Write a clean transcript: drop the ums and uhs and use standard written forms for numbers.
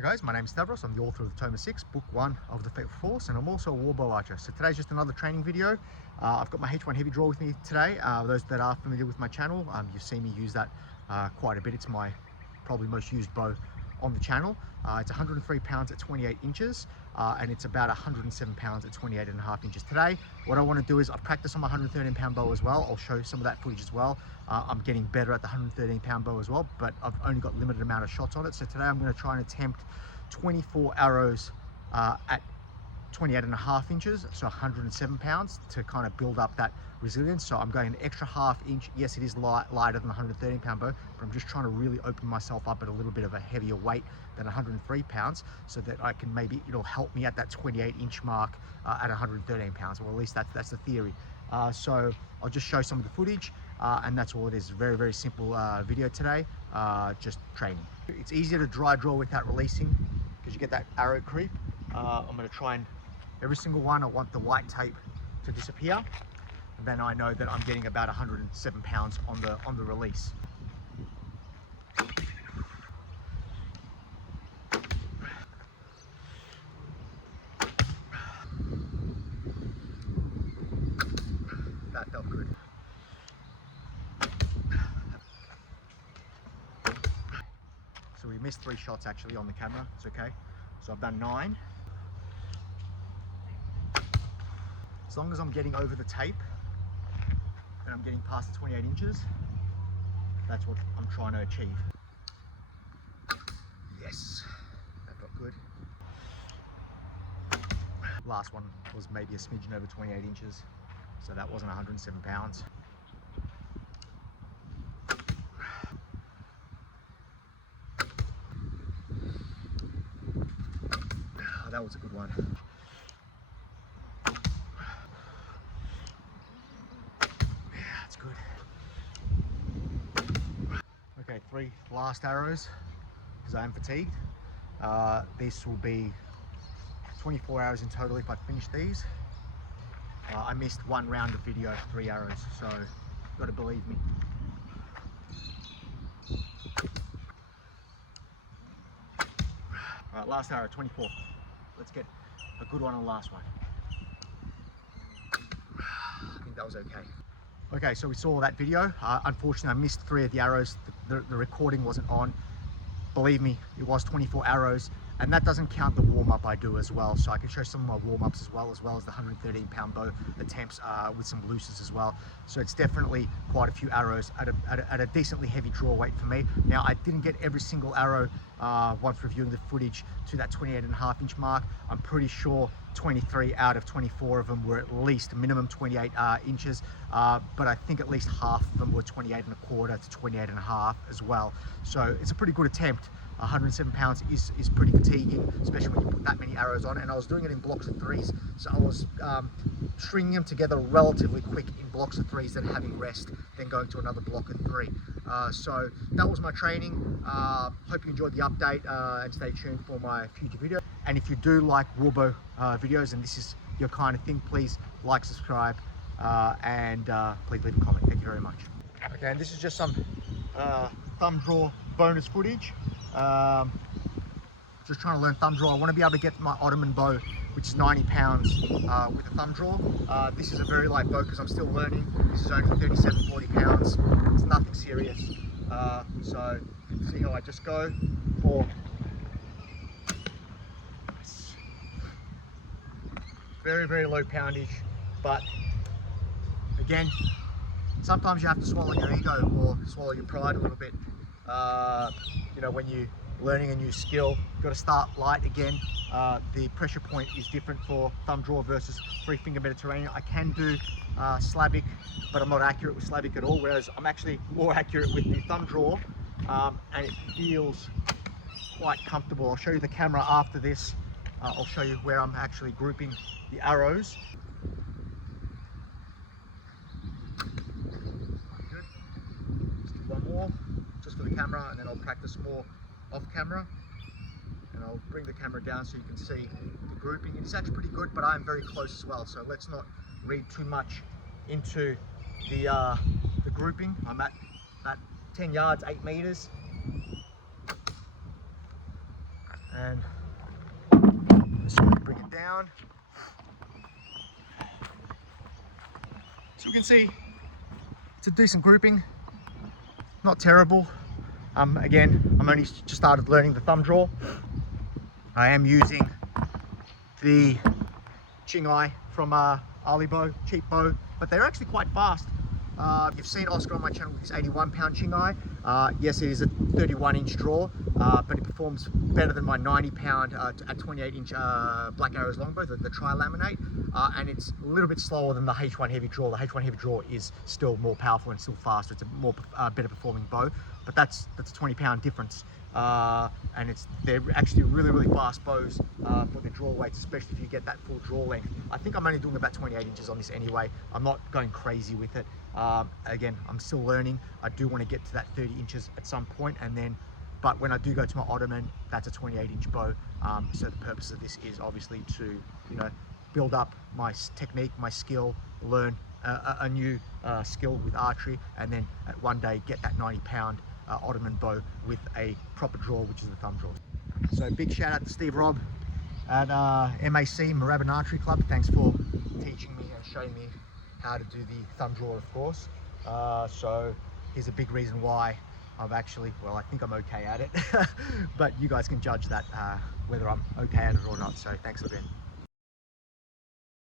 Hi guys, my name is Stavros. I'm the author of the Tome of 6, book 1 of the Fateful Force, and I'm also a warbow archer. So today's just another training video. I've got my H1 heavy draw with me today. Those that are familiar with my channel, you've seen me use that quite a bit. It's my probably most used bow on the channel. It's 103 pounds at 28 inches, and it's about 107 pounds at 28.5 inches. Today, what I want to do is I've practiced on my 113 pound bow as well. I'll show you some of that footage as well. I'm getting better at the 113 pound bow as well, but I've only got limited amount of shots on it. So today I'm going to try and attempt 24 arrows at 28.5 inches, so 107 pounds, to kind of build up that resilience. So I'm going an extra half inch. Yes, it is lighter than the 113 pound bow, but I'm just trying to really open myself up at a little bit of a heavier weight than 103 pounds, so that I can maybe, it'll help me at that 28 inch mark at 113 pounds. Well, at least that's the theory. So I'll just show some of the footage, and that's all it is. Very, very simple video today, just training. It's easier to dry draw without releasing because you get that arrow creep. I'm going to try and every single one, I want the white tape to disappear, and then I know that I'm getting about 107 pounds on the release. That felt good. So we missed 3 shots actually on the camera. It's okay. So I've done 9. As long as I'm getting over the tape and I'm getting past the 28 inches, that's what I'm trying to achieve. Yes, that felt good. Last one was maybe a smidgen over 28 inches, so that wasn't 107 pounds. Oh, that was a good one. Good. Okay, 3 last arrows because I am fatigued. This will be 24 hours in total if I finish these. I missed 1 round of video, 3 arrows, so you've got to believe me. All right, last arrow, 24. Let's get a good one on the last one. I think that was okay. Okay, so we saw that video. Unfortunately, I missed 3 of the arrows. The recording wasn't on. Believe me, it was 24 arrows, and that doesn't count the warm-up I do as well. So I can show some of my warm-ups as well as the 113 pound bow attempts with some looses as well. So it's definitely quite a few arrows at a decently heavy draw weight for me. Now, I didn't get every single arrow once reviewing the footage to that 28.5 inch mark. I'm pretty sure 23 out of 24 of them were at least minimum 28 inches, but I think at least half of them were 28.25 to 28.5 as well. So it's a pretty good attempt. 107 pounds is pretty fatiguing, especially when you put that many arrows on. And I was doing it in blocks of 3s, so I was stringing them together relatively quick in blocks of 3s, then having rest, then going to another block of 3. So that was my training. Hope you enjoyed the update, and stay tuned for my future video. And if you do like warbow videos and this is your kind of thing, please like, subscribe, and please leave a comment. Thank you very much. Okay, and this is just some thumb draw bonus footage. Just trying to learn thumb draw. I want to be able to get my Ottoman bow, which is 90 pounds with a thumb draw. This is a very light bow because I'm still learning. This is only 37, 40 pounds. It's nothing serious. So see how I just go for very, very low poundage. But again, sometimes you have to swallow your ego or swallow your pride a little bit. You know, when you're learning a new skill, you've got to start light again. The pressure point is different for thumb draw versus 3-finger Mediterranean. I can do Slavic, but I'm not accurate with Slavic at all, whereas I'm actually more accurate with the thumb draw, and it feels quite comfortable. I'll show you the camera after this. I'll show you where I'm actually grouping the arrows. Good. Let's do one more just for the camera, and then I'll practice more off camera, and I'll bring the camera down so you can see the grouping. It's actually pretty good, but I'm very close as well, so let's not read too much into the grouping. I'm at 10 yards, 8 meters, and just bring it down. So you can see it's a decent grouping, not terrible. Again, I'm only just started learning the thumb draw. I am using the Chingai from Ali bow, cheap bow, but they're actually quite fast. You've seen Oscar on my channel with his 81-pound Chingai. Yes, it is a 31-inch draw, but it performs better than my 90-pound at 28-inch Black Arrows longbow, the tri-laminate, and it's a little bit slower than the H1 heavy draw. The H1 heavy draw is still more powerful and still faster. It's a more better performing bow, but that's a 20-pound difference. And they're actually really fast bows for the draw weights, especially if you get that full draw length. I think I'm only doing about 28 inches on this anyway. I'm not going crazy with it. Again, I'm still learning. I do want to get to that 30 inches at some point, and then, but when I do go to my Ottoman, that's a 28-inch bow. So the purpose of this is obviously to, you know, build up my technique, my skill, learn a new skill with archery, and then at one day get that 90-pound Ottoman bow with a proper draw, which is the thumb draw. So big shout out to Steve Robb at MAC, Moorabbin Archery Club. Thanks for teaching me and showing me how to do the thumb draw, of course. So here's a big reason why I've actually, well, I think I'm okay at it, but you guys can judge that, whether I'm okay at it or not. So thanks again.